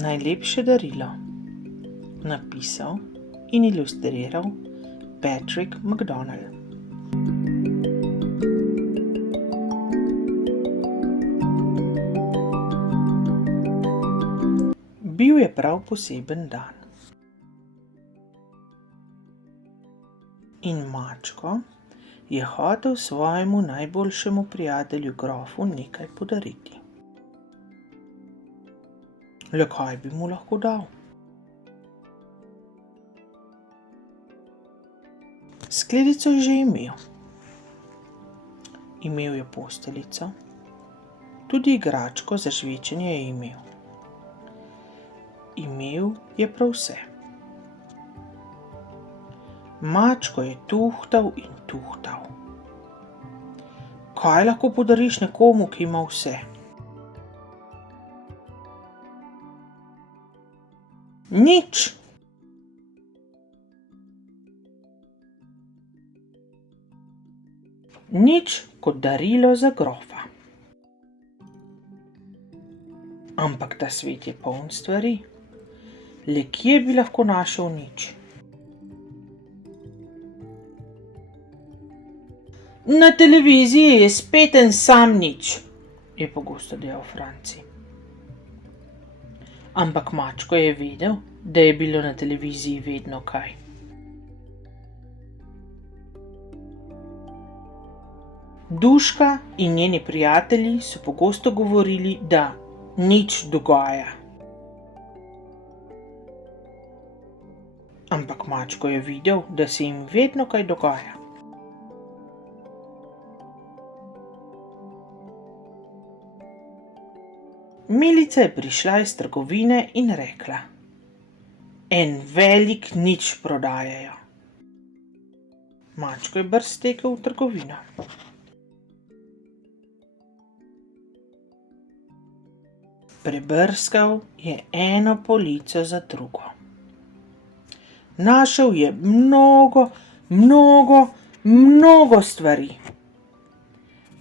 Najlepše darilo. Napisal in ilustriral Patrick McDonnell. Bil je prav poseben dan. In mačko je hotel svojemu najboljšemu prijatelju grofu nekaj podariti. Le kaj bi mu lahko dal? Skledico je že imel. Imel je posteljico, tudi igračko za žvečenje je imel. Imel je prav vse. Mačko je tuhtal in tuhtal. Kaj lahko podariš nekomu, ki ima vse? Nič. Nič kot darilo za grofa. Ampak ta svet je poln stvari. Le kje bi lahko našel nič? Na televiziji je spet en sam nič, je pogosto dejal Franci. Ampak mačko je vedel, da je bilo na televiziji vedno kaj. Duška in njeni prijatelji so pogosto govorili, da nič dogaja. Ampak mačko je videl, da se jim vedno kaj dogaja. Milica je prišla iz trgovine in rekla: En velik nič prodajajo. Mačko je brž stekel v trgovino. Prebrskal je eno polico za drugo. Našel je mnogo stvari.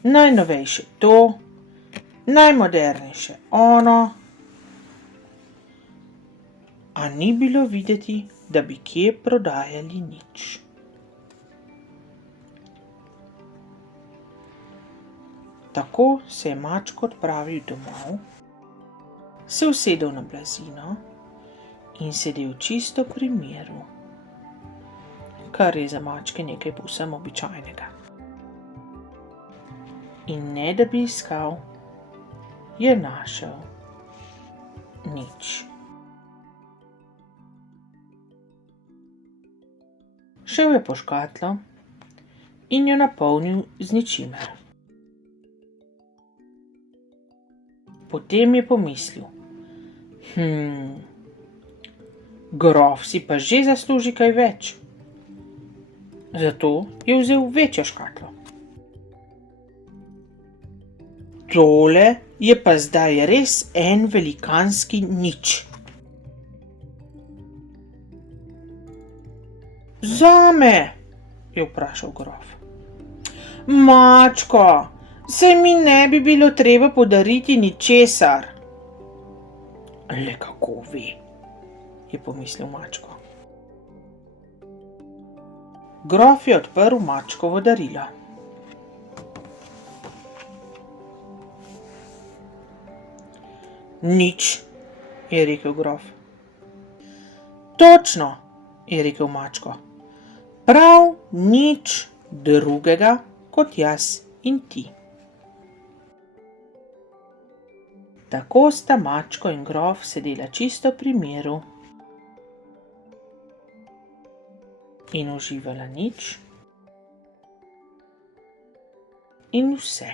Najnovejše to, najmodernejše ono, a ni bilo videti, da bi kje prodajali nič. Tako se je mačko odpravil domov, se usedel na blazino in sedel čisto pri miru, kar je za mačke nekaj povsem običajnega. In ne da bi iskal, je našel nič. Šel je po škatlo in jo napolnil z ničimer. Potem je pomislil: grof si pa že zasluži kaj več. Zato je vzel večjo škatlo. Tole je pa zdaj res en velikanski nič. Zame, je vprašal grof. Mačko, saj mi ne bi bilo treba podariti ničesar. Le kako ve, je pomislil mačko. Grof je odprl mačkovo darilo. Nič, je rekel grof. Točno, je rekel mačko. Prav nič drugega kot jaz in ti. Tako sta mačko in grof sedela čisto pri miru in uživala nič in vse.